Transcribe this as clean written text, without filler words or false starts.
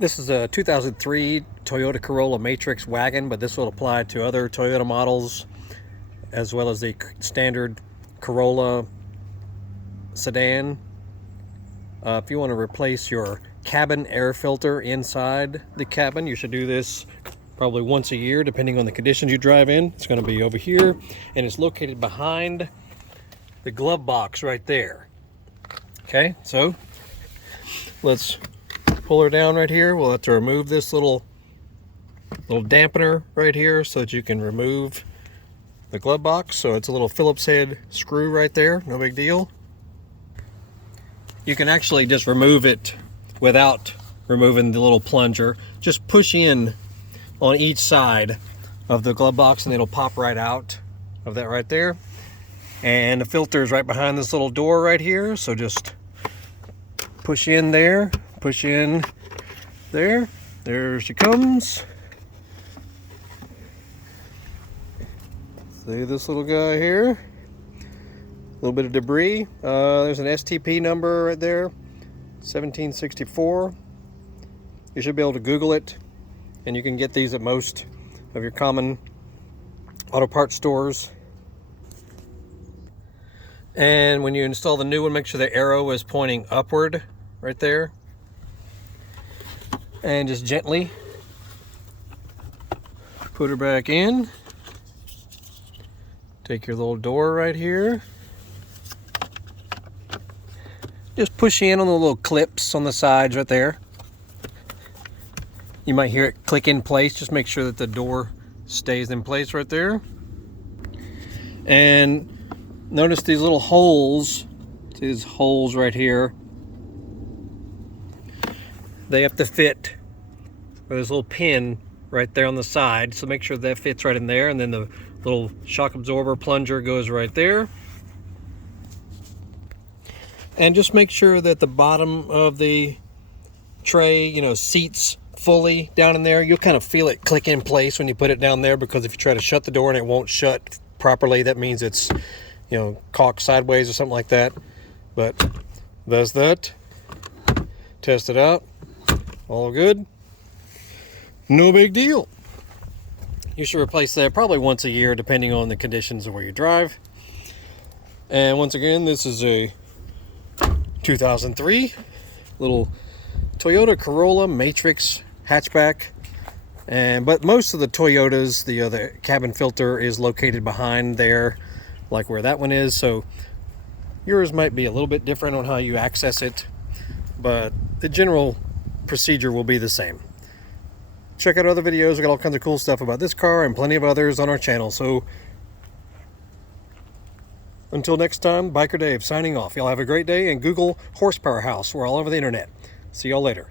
This is a 2003 Toyota Corolla Matrix wagon, but this will apply to other Toyota models as well as the standard Corolla sedan. If you want to replace your cabin air filter inside the cabin, you should do this probably once a year depending on the conditions you drive in. It's going to be over here, and it's located behind the glove box right there. Okay, so let's pull her down right here. We'll have to remove this little dampener right here so that you can remove the glove box. So it's a little Phillips head screw right there, no big deal. You can actually just remove it without removing the little plunger. Just push in on each side of the glove box and it'll pop right out of that right there. And the filter is right behind this little door right here, so just push in there, push in there. There she comes. See this little guy here? A little bit of debris. There's an STP number right there, 1764. You should be able to Google it, and you can get these at most of your common auto parts stores. And when you install the new one, make sure the arrow is pointing upward right there. And just gently put her back in. Take your little door right here. Just push in on the little clips on the sides right there. You might hear it click in place. Just make sure that the door stays in place right there. And notice these little holes. See these holes right here? They have to fit. There's a little pin right there on the side, so make sure that fits right in there. And then the little shock absorber plunger goes right there. And just make sure that the bottom of the tray, seats fully down in there. You'll kind of feel it click in place when you put it down there, because if you try to shut the door and it won't shut properly, that means it's cocked sideways or something like that. But does that. Test it out. All good. No big deal. You should replace that probably once a year depending on the conditions of where you drive. And once again, this is a 2003 little Toyota Corolla Matrix hatchback. But most of the Toyotas, the cabin filter is located behind there, like where that one is. So yours might be a little bit different on how you access it, but the general procedure will be the same. Check out other videos. We got all kinds of cool stuff about this car and plenty of others on our channel. So until next time, Biker Dave signing off. Y'all have a great day, and Google Horsepower House. We're all over the internet. See y'all later.